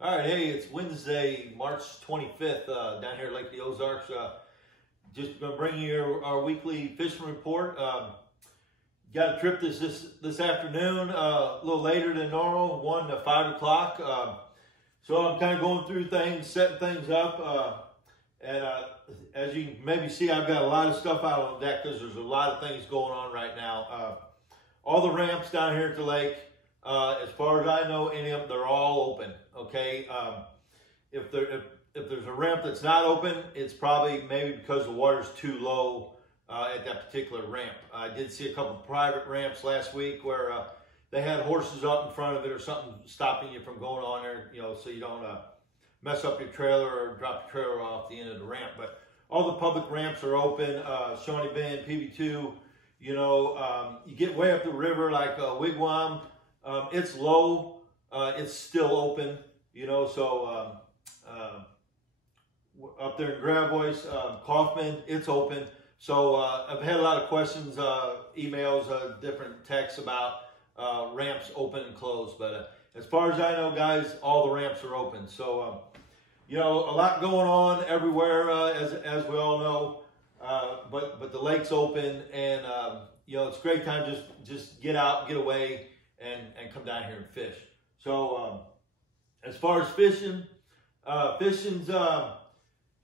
All right, hey, it's Wednesday, March 25th, down here at Lake the Ozarks. Just going to bring you our weekly fishing report. Got a trip this afternoon, a little later than normal, 1 to 5 o'clock. So I'm kind of going through things, setting things up. As you can maybe see, I've got a lot of stuff out on deck because there's a lot of things going on right now. All the ramps down here at the lake, as far as I know, any of them, they're all open. Okay, if there's a ramp that's not open, it's probably maybe because the water's too low at that particular ramp. I did see a couple private ramps last week where they had horses up in front of it or something stopping you from going on there, so you don't mess up your trailer or drop your trailer off the end of the ramp. But all the public ramps are open. Shawnee Bend, PB2, you get way up the river like Wigwam. It's low, it's still open, so up there in Gravois, Kaufman, it's open. So I've had a lot of questions, emails, different texts about ramps open and closed. But as far as I know, guys, all the ramps are open. So, a lot going on everywhere, as we all know. But the lake's open, and it's a great time just get out, get away, and come down here and fish. So as far as fishing's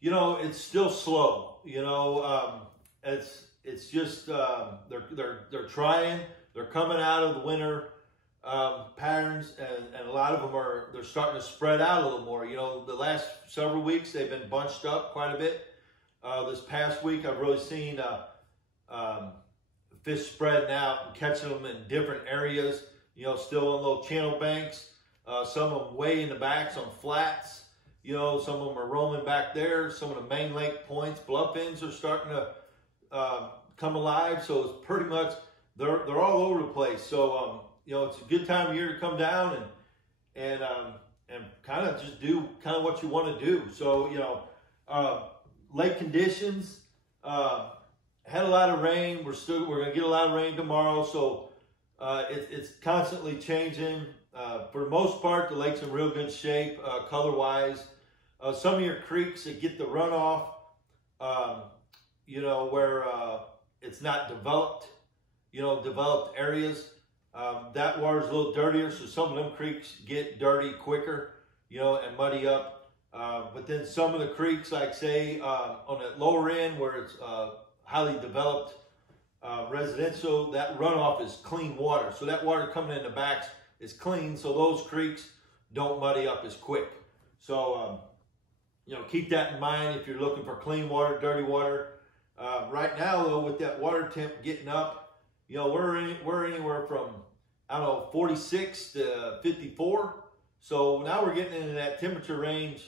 it's still slow. It's just they're trying. They're coming out of the winter patterns, and a lot of them they're starting to spread out a little more. The last several weeks they've been bunched up quite a bit. This past week I've really seen fish spreading out and catching them in different areas. Still on little channel banks. Some of them way in the backs on flats. Some of them are roaming back there. Some of the main lake points, bluff ends are starting to come alive. So it's pretty much, they're all over the place. So, it's a good time of year to come down and kind of just do kind of what you want to do. So, lake conditions, had a lot of rain. We're going to get a lot of rain tomorrow. So, it's constantly changing. For the most part, the lake's in real good shape, color-wise. Some of your creeks that get the runoff, where it's not developed, developed areas, that water's a little dirtier, so some of them creeks get dirty quicker, and muddy up. But then some of the creeks, like say, on that lower end where it's highly developed residential, that runoff is clean water. So that water coming in the backs is clean, so those creeks don't muddy up as quick. So, keep that in mind if you're looking for clean water, dirty water. Right now, though, with that water temp getting up, we're anywhere from, 46 to 54. So now we're getting into that temperature range.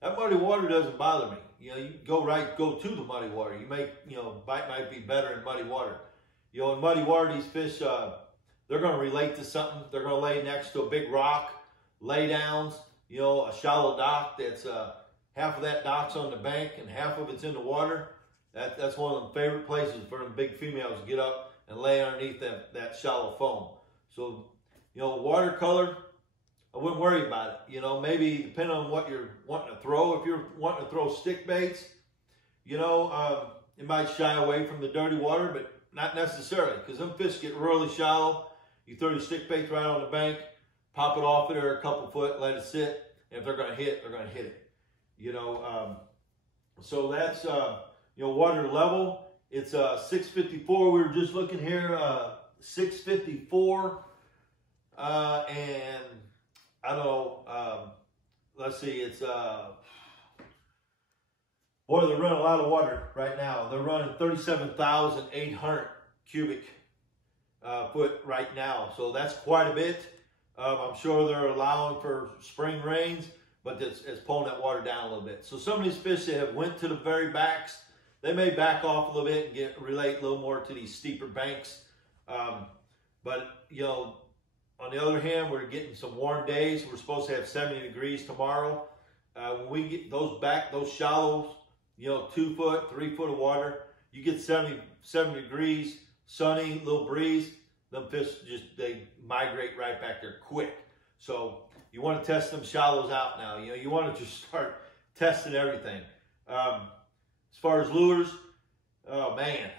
That muddy water doesn't bother me. You go to the muddy water. You bite might be better in muddy water. In muddy water, these fish, they're going to relate to something. They're going to lay next to a big rock, lay downs, a shallow dock that's half of that dock's on the bank and half of it's in the water. That's one of the favorite places for them big females to get up and lay underneath that shallow foam. So, watercolor, I wouldn't worry about it. Maybe depending on what you're wanting to throw. If you're wanting to throw stick baits, it might shy away from the dirty water, but not necessarily, because them fish get really shallow. You throw your stick baits right on the bank, pop it off there a couple foot, let it sit, and if they're going to hit, they're going to hit it. So that's water level. It's 654. We were just looking here, 654, and I don't know, let's see, it's, boy, they're running a lot of water right now. They're running 37,800 cubic foot right now. So that's quite a bit. I'm sure they're allowing for spring rains, but it's pulling that water down a little bit. So some of these fish that have went to the very backs, they may back off a little bit and relate a little more to these steeper banks. But, on the other hand, we're getting some warm days. We're supposed to have 70 degrees tomorrow. When we get those shallows, 2 foot, 3 foot of water, you get 70 degrees, sunny, little breeze, them fish they migrate right back there quick. So you want to test them shallows out now. You know, you want to just start testing everything. As far as lures, oh man,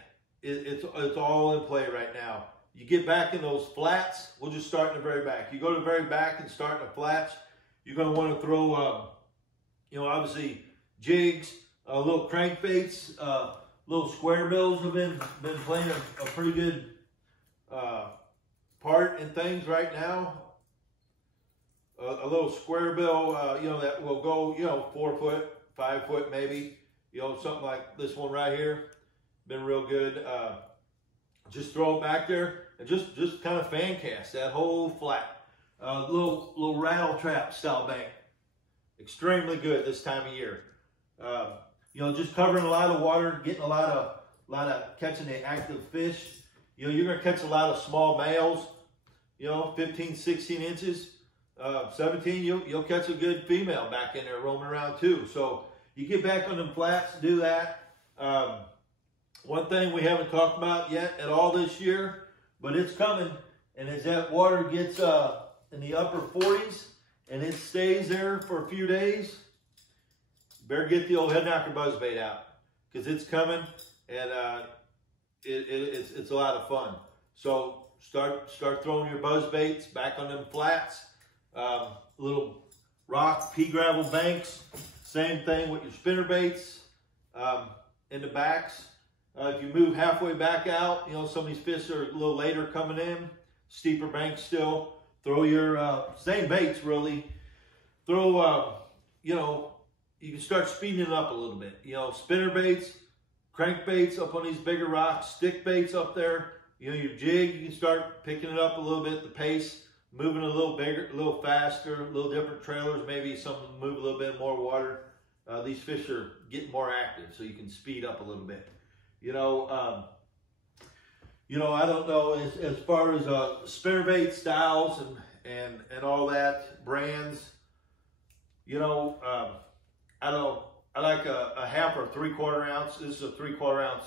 it's all in play right now. You get back in those flats, we'll just start in the very back. You go to the very back and start in the flats, you're going to want to throw, you know, obviously jigs, little crankbaits, little square bills have been playing a pretty good part in things right now. A little square bill, you know, that will go, you know, 4 foot, 5 foot maybe, you know, something like this one right here. Been real good. Just throw it back there and just kind of fan cast that whole flat. Little rattle trap style bank. Extremely good this time of year. You know, just covering a lot of water, getting a lot of catching the active fish. You know, you're going to catch a lot of small males, you know, 15, 16 inches. 17, you'll catch a good female back in there roaming around too. So you get back on them flats, do that. One thing we haven't talked about yet at all this year, but it's coming, and as that water gets in the upper 40s and it stays there for a few days, better get the old head knocker buzzbait out, because it's coming, and it's a lot of fun. So start throwing your buzzbaits back on them flats. Little rock pea gravel banks, same thing with your spinner baits in the backs. If you move halfway back out, you know, some of these fish are a little later coming in, steeper banks still, throw your same baits really. Throw, you know, you can start speeding it up a little bit. You know, spinner baits, crankbaits up on these bigger rocks, stick baits up there. You know, your jig, you can start picking it up a little bit, the pace, moving a little bigger, a little faster, a little different trailers, maybe some move a little bit more water. These fish are getting more active, so you can speed up a little bit. You know, I don't know as far as spinnerbait styles and all that, brands. You know, I like a half or 3/4 ounce. This is a 3/4 ounce.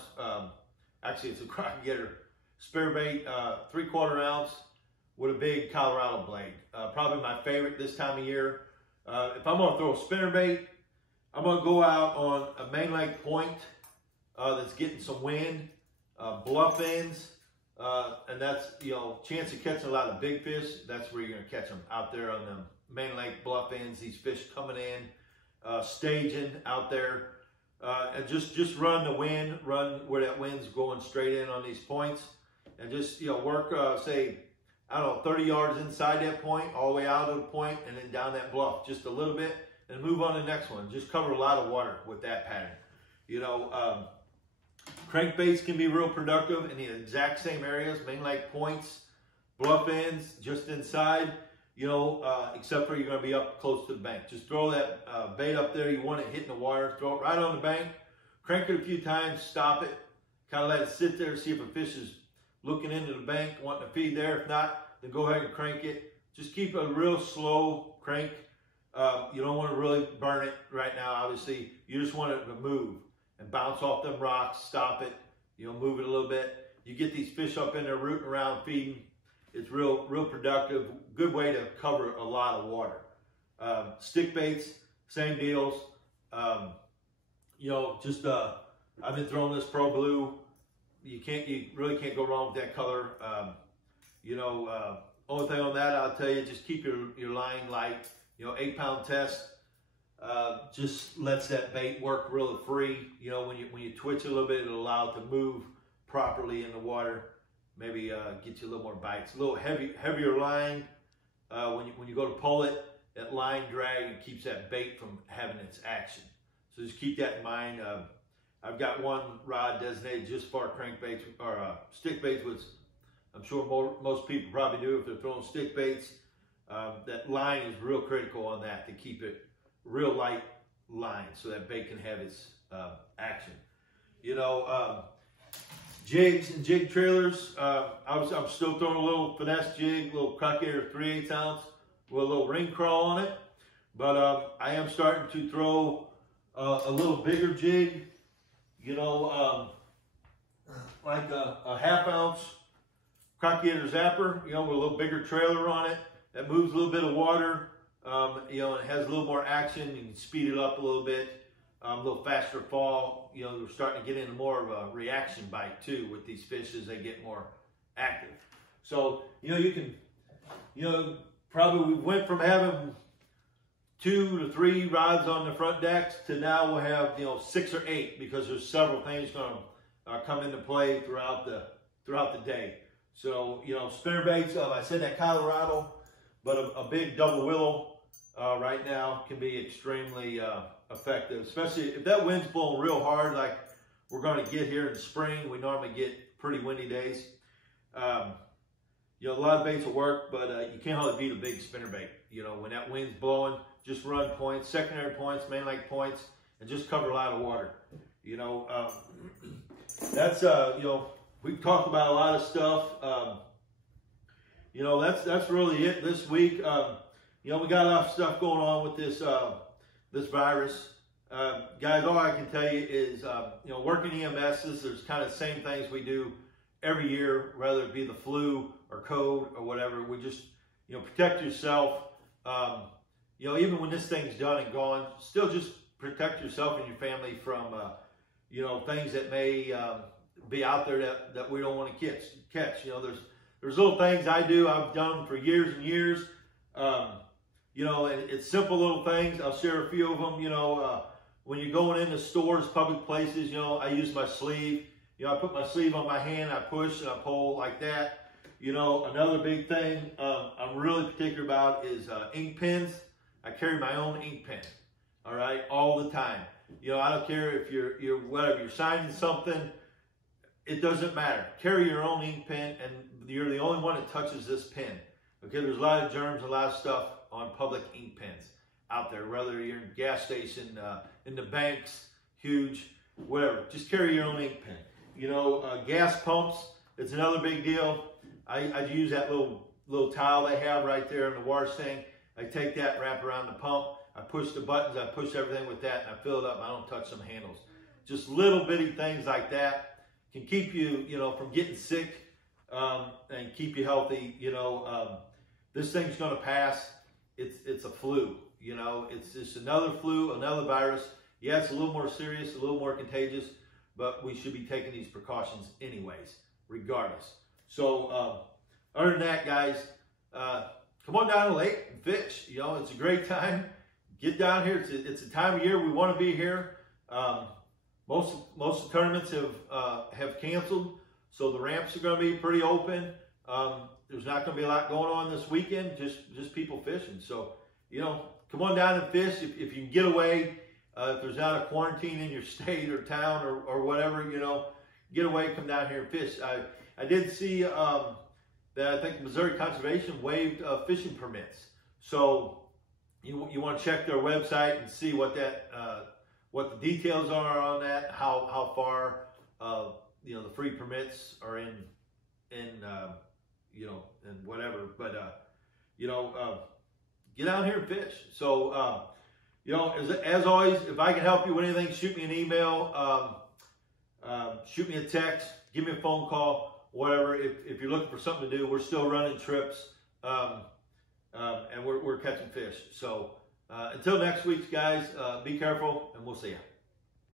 Actually, it's a Crock Getter spinnerbait, 3/4 ounce with a big Colorado blade. Probably my favorite this time of year. If I'm gonna throw a spinnerbait, I'm gonna go out on a main lake point that's getting some wind, bluff ends, and that's, you know, chance of catching a lot of big fish. That's where you're gonna catch them, out there on the main lake bluff ends. These fish coming in, staging out there, and just run the wind, run where that wind's going straight in on these points, and just, you know, work, say, I don't know, 30 yards inside that point, all the way out of the point, and then down that bluff just a little bit, and move on to the next one. Just cover a lot of water with that pattern. You know, crankbaits can be real productive in the exact same areas, main lake points, bluff ends, just inside, you know, except for you're going to be up close to the bank. Just throw that bait up there. You want it hitting the water, throw it right on the bank, crank it a few times, stop it, kind of let it sit there, see if a fish is looking into the bank, wanting to feed there. If not, then go ahead and crank it. Just keep a real slow crank. You don't want to really burn it right now, obviously. You just want it to move and bounce off them rocks, stop it, you know, move it a little bit. You get these fish up in there rooting around, feeding. It's real productive. Good way to cover a lot of water. Stick baits, same deals. You know, just I've been throwing this Pro Blue. You really can't go wrong with that color. You know, only thing on that, I'll tell you, just keep your line light. You know, 8-pound test just lets that bait work really free. You know, when you twitch a little bit, it'll allow it to move properly in the water. Maybe get you a little more bites. A little heavier line. When you go to pull it, that line drag keeps that bait from having its action. So just keep that in mind. I've got one rod designated just for crankbaits or stick baits, which I'm sure most people probably do if they're throwing stick baits. That line is real critical on that to keep it real light line so that bait can have its action. You know, jigs and jig trailers. I'm still throwing a little finesse jig, a little Crock Getter 3/8 ounce with a little ring crawl on it. But I am starting to throw a little bigger jig, you know, like a 1/2 ounce Crock Getter zapper, you know, with a little bigger trailer on it that moves a little bit of water. You know, it has a little more action. You can speed it up a little bit, a little faster fall. You know, we're starting to get into more of a reaction bite too with these fish as they get more active. So, you know, you can, you know, probably we went from having 2 to 3 rods on the front decks to now we'll have, you know, 6 or 8 because there's several things going to come into play throughout the day. So, you know, spinnerbaits, I said that Colorado, but a big double willow right now can be extremely effective, especially if that wind's blowing real hard like we're going to get here in the spring. We normally get pretty windy days. You know, a lot of baits will work, but you can't hardly beat a big spinnerbait. You know, when that wind's blowing, just run points, secondary points, main lake points, and just cover a lot of water. You know, that's, you know, we've talked about a lot of stuff. You know, that's really it this week. You know, we got a lot of stuff going on with this this virus. Guys, all I can tell you is, you know, working EMSs, there's kind of the same things we do every year, whether it be the flu or code or whatever. We just, you know, protect yourself. You know, even when this thing's done and gone, still just protect yourself and your family from, you know, things that may be out there that we don't want to catch. You know, there's little things I do. I've done for years and years. You know, it's simple little things. I'll share a few of them. You know, when you're going into stores, public places, you know, I use my sleeve. You know, I put my sleeve on my hand, I push and I pull like that. You know, another big thing I'm really particular about is ink pens. I carry my own ink pen, all right, all the time. You know, I don't care if you're whatever, you're signing something, it doesn't matter. Carry your own ink pen, and you're the only one that touches this pen. Okay, there's a lot of germs, a lot of stuff on public ink pens out there, whether you're in a gas station, in the banks, huge, whatever. Just carry your own ink pen. You know, gas pumps, it's another big deal. I use that little towel they have right there in the wash tank. I take that, wrap around the pump. I push the buttons, I push everything with that, and I fill it up. I don't touch some handles. Just little bitty things like that can keep you, you know, from getting sick and keep you healthy. You know, this thing's going to pass. It's a flu. You know, it's just another flu, another virus. Yeah, it's a little more serious, a little more contagious, but we should be taking these precautions anyways, regardless. So, other than that, guys, come on down to the lake and fish. You know, it's a great time. Get down here. It's a time of year we want to be here. Most of the tournaments have canceled, so the ramps are going to be pretty open. There's not going to be a lot going on this weekend, just people fishing. So, you know, come on down and fish if you can get away. If there's not a quarantine in your state or town or whatever, you know, get away, come down here and fish. I did see that I think Missouri Conservation waived fishing permits. So you want to check their website and see what the details are on that, how far you know, the free permits are in you know, and whatever. But you know, get out here and fish. So you know, as always, if I can help you with anything, shoot me an email, shoot me a text, give me a phone call, whatever. If you're looking for something to do, we're still running trips, and we're catching fish. So until next week, guys, be careful, and we'll see you.